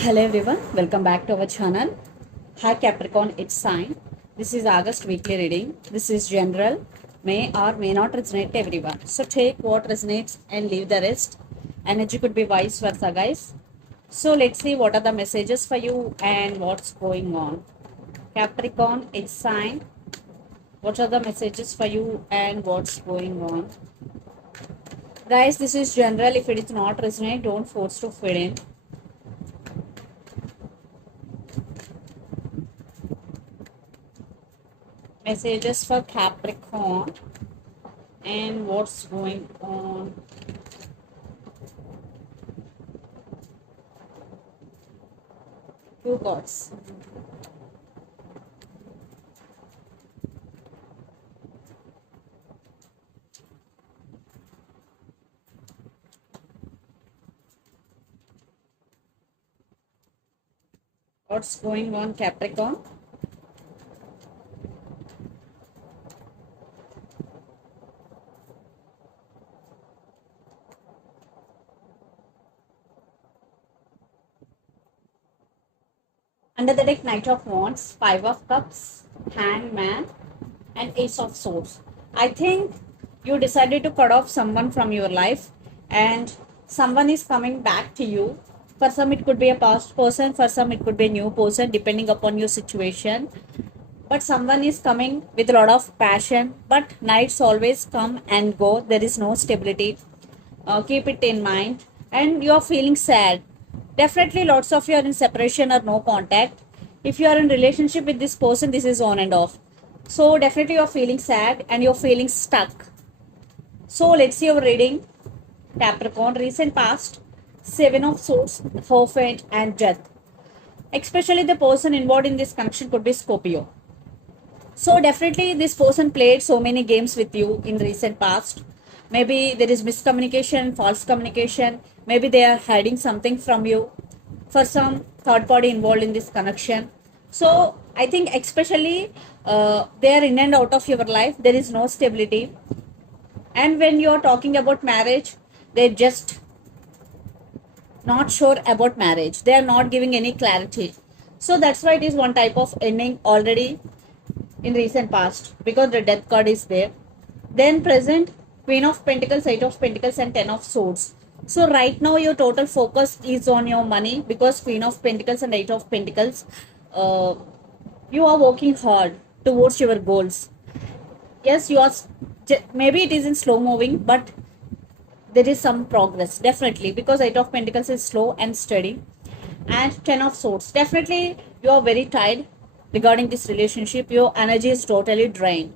Hello everyone, welcome back to our channel. Hi Capricorn, it's sign. This is August weekly reading. This is general, may or may not resonate to everyone. So take what resonates and leave the rest. Energy could be vice versa, guys. So let's see what are the messages for you and what's going on. Capricorn, it's sign. What are the messages for you and what's going on? Guys, this is general. If it is not resonate, don't force to fit in. Messages for Capricorn and what's going on. Two cards. What's going on, Capricorn? Under the deck, Knight of Wands, Five of Cups, Hangman, and Ace of Swords. I think you decided to cut off someone from your life and someone is coming back to you. For some, it could be a past person. For some, it could be a new person, depending upon your situation. But someone is coming with a lot of passion. But nights always come and go. There is no stability. Keep it in mind. And you are feeling sad. Definitely lots of you are in separation or no contact. If you are in relationship with this person, this is on and off. So definitely you're feeling sad and you're feeling stuck. So let's see your reading. Capricorn, recent past, Seven of Swords, Hierophant, and Death. Especially the person involved in this connection could be Scorpio. So definitely this person played so many games with you in recent past. Maybe there is miscommunication, false communication. Maybe they are hiding something from you. For some third party involved in this connection. So I think especially they are in and out of your life. There is no stability. And when you are talking about marriage, they're just not sure about marriage. They are not giving any clarity. So that's why it is one type of ending already in recent past because the death card is there. Then present, Queen of Pentacles, Eight of Pentacles, and Ten of Swords. So right now your total focus is on your money because Queen of Pentacles and Eight of Pentacles, uh, you are working hard towards your goals. Yes, you are. Maybe it is in slow moving, but there is some progress definitely because Eight of Pentacles is slow and steady, and Ten of Swords. Definitely you are very tired regarding this relationship. Your energy is totally drained.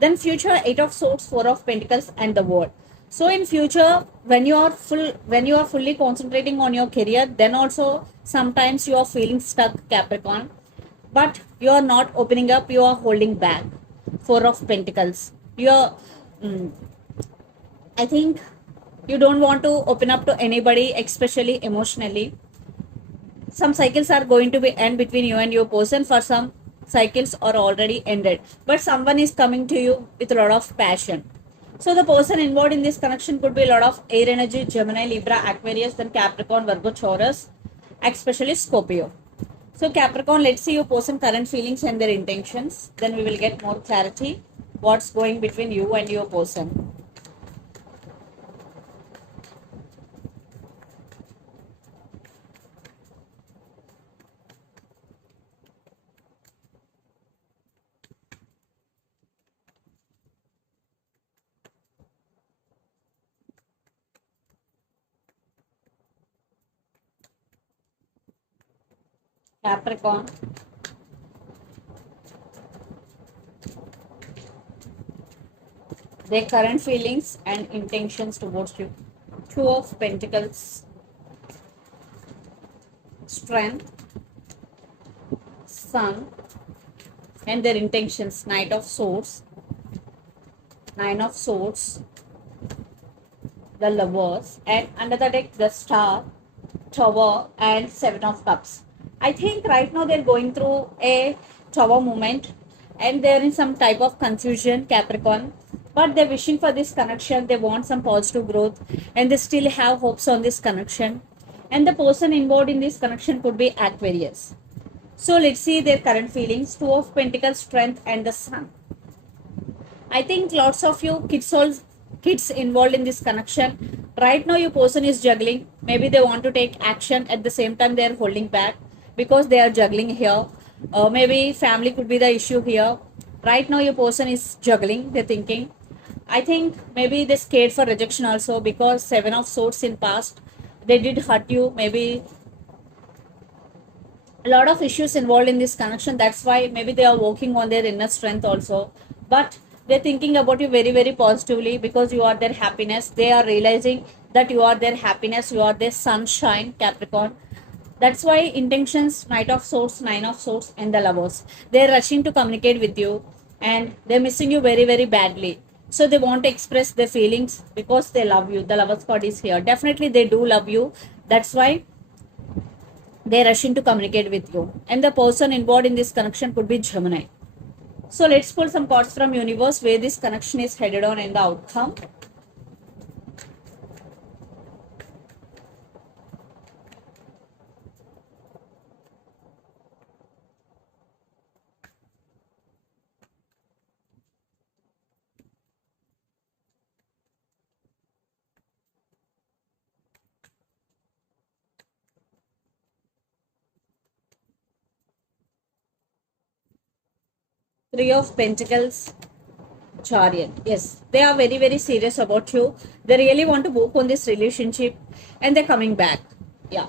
Then future, Eight of Swords, Four of Pentacles, and the World. So in future, when you are fully concentrating on your career, then also sometimes you are feeling stuck, Capricorn. But you are not opening up, you are holding back. Four of Pentacles. You are I think you don't want to open up to anybody, especially emotionally. Some cycles are going to be end between you and your person. For some, cycles are already ended, but someone is coming to you with a lot of passion. So the person involved in this connection could be a lot of air energy, Gemini, Libra, Aquarius, then Capricorn, Virgo, Taurus, especially Scorpio. So Capricorn, let's see your person current feelings and their intentions. Then we will get more clarity what's going between you and your person. Capricorn, their current feelings and intentions towards you. Two of Pentacles, Strength, Sun, and their intentions. Knight of Swords, Nine of Swords, the Lovers, and under the deck, the Star, Tower, and Seven of Cups. I think right now they're going through a Tower moment and they're in some type of confusion, Capricorn. But they're wishing for this connection. They want some positive growth and they still have hopes on this connection. And the person involved in this connection could be Aquarius. So let's see their current feelings. Two of Pentacles, Strength, and the Sun. I think lots of you kids involved in this connection. Right now, your person is juggling. Maybe they want to take action, at the same time they are holding back because they are juggling here. Maybe family could be the issue here. Right now, your person is juggling. They're thinking. I think maybe they scared for rejection also, because Seven of Swords in past they did hurt you. Maybe a lot of issues involved in this connection. That's why maybe they are working on their inner strength also, but they're thinking about you very very positively, because you are their happiness. They are realizing that you are their happiness, you are their sunshine, Capricorn. That's why intentions, Knight of Swords, Nine of Swords, and the Lovers, they're rushing to communicate with you, and they're missing you very very badly. So they want to express their feelings because they love you. The Lovers card is here. Definitely they do love you. That's why they're rushing to communicate with you. And the person involved in this connection could be Gemini. So let's pull some cards from universe where this connection is headed on and the outcome. Three of Pentacles, Chariot. Yes, they are very very serious about you. They really want to work on this relationship, and they're coming back. Yeah.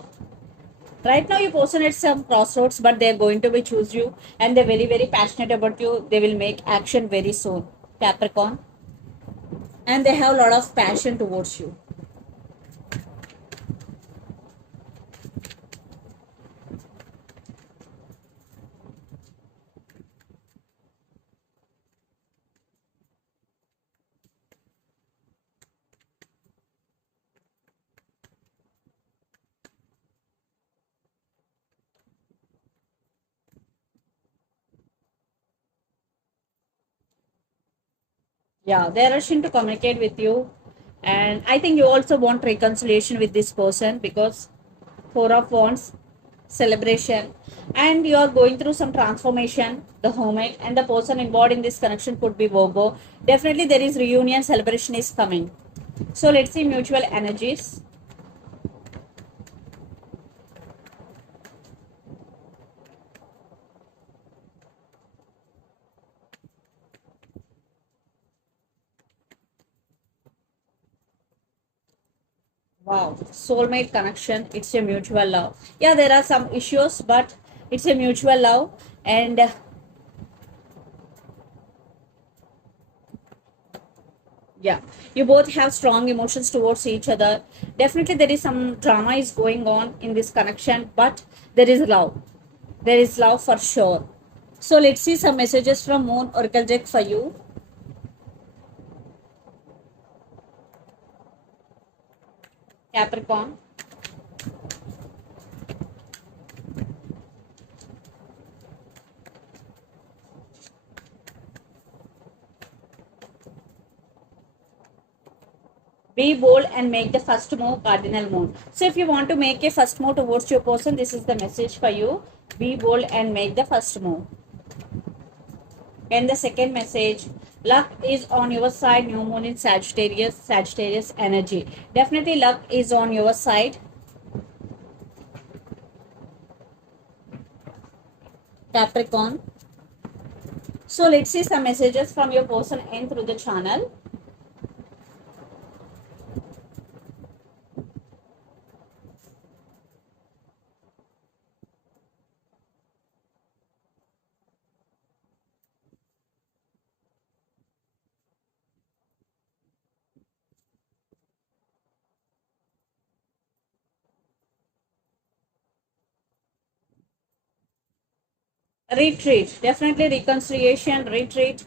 Right now, your person at some crossroads, but they're going to be choose you, and they're very very passionate about you. They will make action very soon, Capricorn, and they have a lot of passion towards you. Yeah, they're rushing to communicate with you, and I think you also want reconciliation with this person, because Four of Wands, celebration, and you are going through some transformation, the Hermit, and the person involved in this connection could be Virgo. Definitely there is reunion, celebration is coming. So let's see mutual energies. Wow, soulmate connection. It's a mutual love. Yeah, there are some issues, but it's a mutual love, and yeah, you both have strong emotions towards each other. Definitely, there is some drama is going on in this connection, but there is love. There is love for sure. So let's see some messages from Moon Oracle deck for you. Capricorn. Be bold and make the first move, Cardinal Moon. So if you want to make a first move towards your person, this is the message for you. Be bold and make the first move. And the second message, luck is on your side. New moon in Sagittarius, Sagittarius energy. Definitely luck is on your side. Capricorn. So let's see some messages from your person and through the channel. Retreat. Definitely reconciliation, retreat.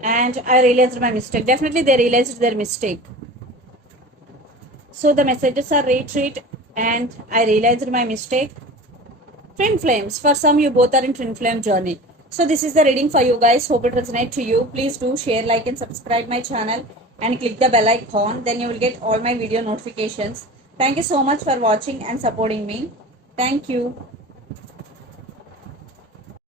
And I realized my mistake. Definitely they realized their mistake. So the messages are retreat and I realized my mistake. Twin flames. For some, you both are in twin flame journey. So this is the reading for you guys. Hope it resonates to you. Please do share, like, and subscribe my channel. and click the bell icon. Then you will get all my video notifications. Thank you so much for watching and supporting me. Thank you.